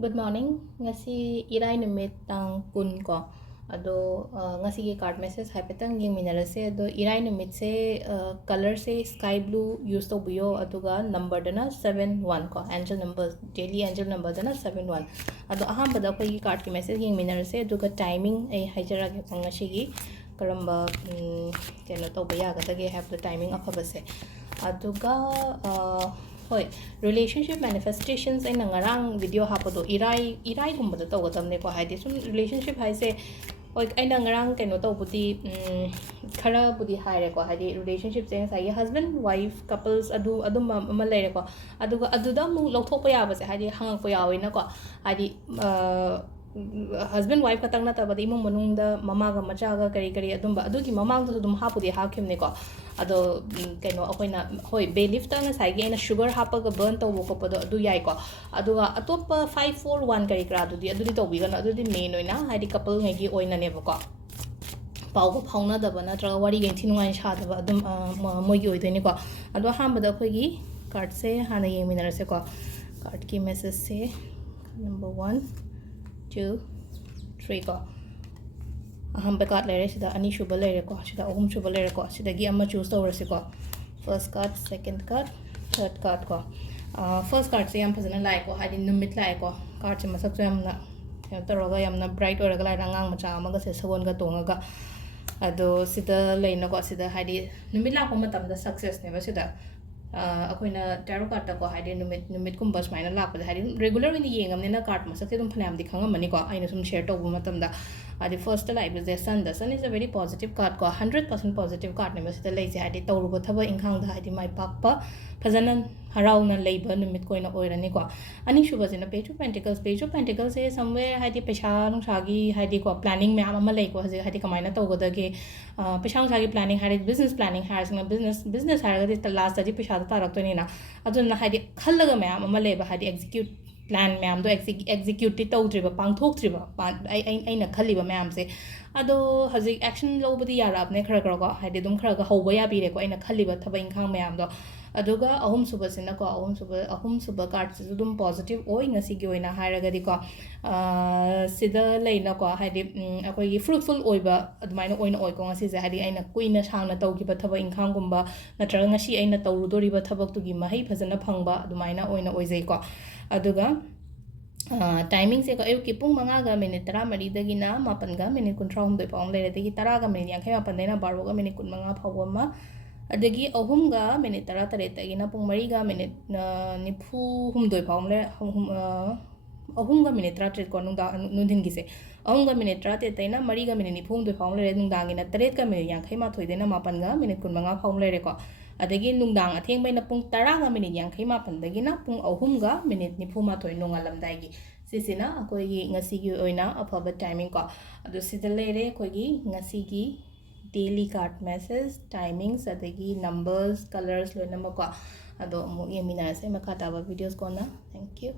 Good morning. Ngasi irai numit tang kun ko. Ado ngasi ki card message haipetang yung minarase ado irai numit se color se sky blue use to buyo aduga number dana 71 ko angel number daily angel number dana 71 ado aham bada ko yi card ki message yung minarase aduga timing ay hajara ke ngasi ki karamba keno to buya ga tage have the timing of abase aduga hoi relationship manifestations ay nangarang video hapado irai gumbada tawgadamne ko haidi sum relationship haise hoi ay nangarang keno tawbudi khara budi haire ko haidi relationship se sai husband wife couples adu ma lere ko aduda mu lokthokpa yaba se haidi hangakpa yawina ko haidi husband wife katang na tabadi imong manungda mama ga macha ga kari adumba adugi mamang da dum hapudi hakimne ko ado keno akoina hoi bay lift na sai ge na sugar hapa ga burn to ko podo adu yai ko aduga atopa 541 kari kra adu to bi ga adu di main oina haidi couple ngai gi oina ne ko pau ko phauna da bana tra wari ge thinungai sha da adum moi gi oideni ko ado hamba da khoi gi card se hana yeng minar se ko card ki message se number 1 2 3 ko ahamba card lere sida ani shuba lere ko sida ahum shuba lere ko sida gi amma choose tawrase ko first card second card third card ko first card se yam phazana lai ko hadi numit lai ko card se masak so yamna taraga yamna bright oraga lai rangang macha amaga se sagon ga tongaga ado sida leina ko sida hadi numit la ko matam da success ne ba sida akoina tarot card ta ko haide numit kum bas maina la pa haide regular in yengam ne na card ma sakse dum phanam di khangam mani ko aina sum share to bu matam da adi first la is the sun is a very positive card ko 100% positive card ne ma sita lei se haide tawru ko thaba inkhang da haide mai pak pa phajanan harau na leiba numit ko ina oirani ko ani shuba jena page of pentacles se somewhere haide pesha nung sagi haide ko planning me ama lei ko haide kamaina tawgoda ge pesha nung sagi planning haide business planning haide business haide last adi pesha tarakto na aduna haidi khallaga mayam ama leba haidi execute plan mayam do execute tawdriba pangthokdriba aina khaliba mayam se ado haji action lobudi yarab ne khara ko haidi dum khara ga hoba ya bire ko aina khaliba thaba inkhang mayam do aduga ahum suba sina ko ahum suba card se dum positive oi ngasi gi oina hairaga di ko sida leina ko haidi akoi gi fruitful oiba adumaina oina oi ko ngasi se haidi aina kuina sangna tawgiba thaba inkhang gumba natra ngasi aina tawrudoriba thabak tu gi mahai phajana phangba adumaina oina oijai ko aduga timing se ko ayuki pung manga ga minute 13 dagina mapan ga minute 13 paum le dagi 10 ga minute 58 daina 12 ga minute 15 phawma adagi ahum ga minute 13 dagina pung 3 ga minute nifu humdoi paum le ahum ga minute 13 ko nungda nundin gi se ahum ga minute 13 daina 3 ga minute nifu humdoi paum le nungda gi na 3 ga minute 58 daina mapan ga minute 15 paum le ko adagi nungdang atheng bai na pung 10 ga minute 58 dagina pung ahum ga minute nifu ma thoi nungalam dai gi sisina akoi gi ngasi gi oina afaba timing ko adu sida lere koi gi ngasi gi daily card message timings adagi numbers colors lo number ko ado mo yemina se makata ba videos ko na thank you